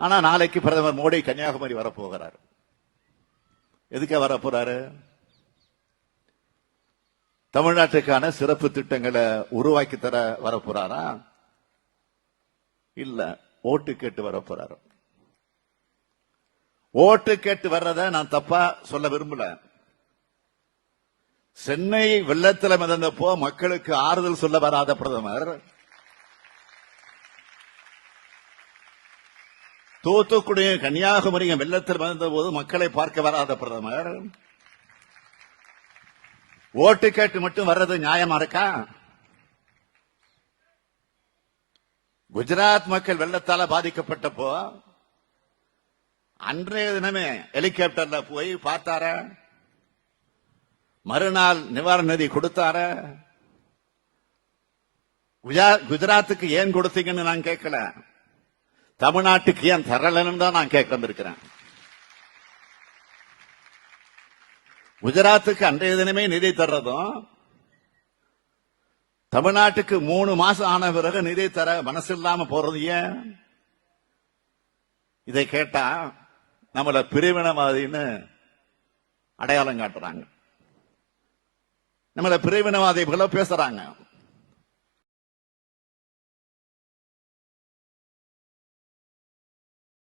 ஆனா நாளைக்கு பிரதமர் மோடி கன்னியாகுமரி வரப்போகிறார். எதுக்க வரப்போறாரு? தமிழ்நாட்டுக்கான சிறப்பு திட்டங்களை உருவாக்கி தர வரப்போறாரா? இல்ல, ஓட்டு கேட்டு வரப்போறாரு. ஓட்டு கேட்டு வர்றத நான் தப்பா சொல்ல விரும்பல. சென்னை வெள்ளத்தில் மிதந்தப்போ மக்களுக்கு ஆறுதல் சொல்ல வராத பிரதமர், தூத்துக்குடியும் கன்னியாகுமரியும் வெள்ளத்தில் மிதந்த போது மக்களை பார்க்க வராத பிரதமர், ஓட்டு கேட்டு மட்டும் வர்றது நியாயமா இருக்கா? குஜராத் மக்கள் வெள்ளத்தால பாதிக்கப்பட்டப்போ அன்றைய தினமே ஹெலிகாப்டர்ல போய் பார்த்தார, மறுநாள் நிவாரண நிதி கொடுத்தார. குஜராத்துக்கு ஏன் கொடுத்தீங்கன்னு நான் கேட்கல, தமிழ்நாட்டுக்கு ஏன் தரலன்னு தான் நான் கேட்க வந்திருக்கிறேன். குஜராத்துக்கு அன்றைய தினமே நிதி தர்றதும், தமிழ்நாட்டுக்கு 3 மாசம் ஆன பிறகு நிதி தர மனசு இல்லாம போறது ஏன்? இதை கேட்டா நம்மள பிரிவினவாதின்னு அடையாளம் காட்டுறாங்க, நம்மள பிரிவினவாதி போல பேசுறாங்க.